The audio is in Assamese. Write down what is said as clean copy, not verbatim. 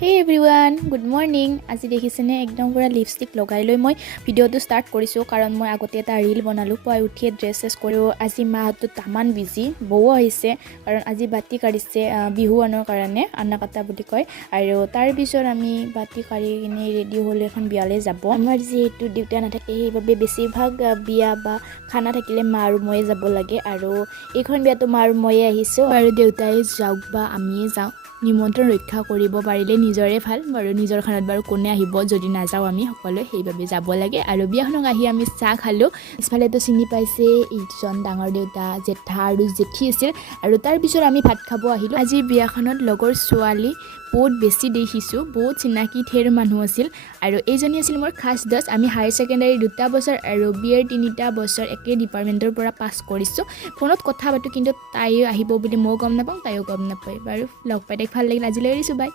Hey everyone, good morning. আজি দেখিছেনে একদম পুৰা লিপষ্টিক লগাই লৈ মই ভিডিওটো ষ্টাৰ্ট কৰিছো কাৰণ মই আগতে এটা ৰীল বনালো পুৱাই উঠিয়ে ড্ৰেছেছ কৰিও আজি মাহটো তামান বিজি বৌ আহিছে কাৰণ আজি বাতি কাঢ়িছে বিহুৱানৰ কাৰণে আন্না কাটা বুলি কয় আৰু তাৰ পিছত আমি বাতি কাঢ়ি কিনে ৰেডি হ'লে এখন বিয়ালে যাব আমাৰ যেহেতু ডিউটি নাথাকে সেইবাবে বেছিভাগ বিয়া বা খানা থাকিলে মা আৰু ময়ে যাব লাগে আৰু এইখন বিয়াটো মা আৰু ময়ে আহিছো আৰু দেউতাই যাওক বা আমিয়ে যাওঁ নিমন্ত্ৰণ ৰক্ষা কৰিব পাৰিলে নিজৰে ভাল বাৰু নিজৰ খানাত বাৰু কোনে আহিব যদি নাযাওঁ আমি সকলোৱে সেইভাবে যাব লাগে আৰু বিয়াখনক আহি আমি চাহ খালো ইফালেতো চিনি পাইছে ইজন ডাঙৰ দেউতা জেঠা আৰু জেঠি আছিল আৰু তাৰ পিছত আমি ভাত খাব আহিলো আজি বিয়াখনত লগৰ ছোৱালী বহুত বেছি দেখিছো বহুত চিনাকি ঠেৰ মানুহ আছিল আৰু এইজনী আছিল মোৰ খাস দছ আমি হায়াৰ সেকেন্ডাৰী 2টা বছৰ আৰু বিএৰ 3টা বছৰ একে ডিপাৰ্টমেন্টৰ পৰা পাছ কৰিছো ফোনত কথা পাতো কিন্তু তাই আহিব বুলি মই গম নাপাওঁ তাইও গম নাপায় বাৰু লগ পাই ভাল লাগিল আজিলৈ এৰিছো বাই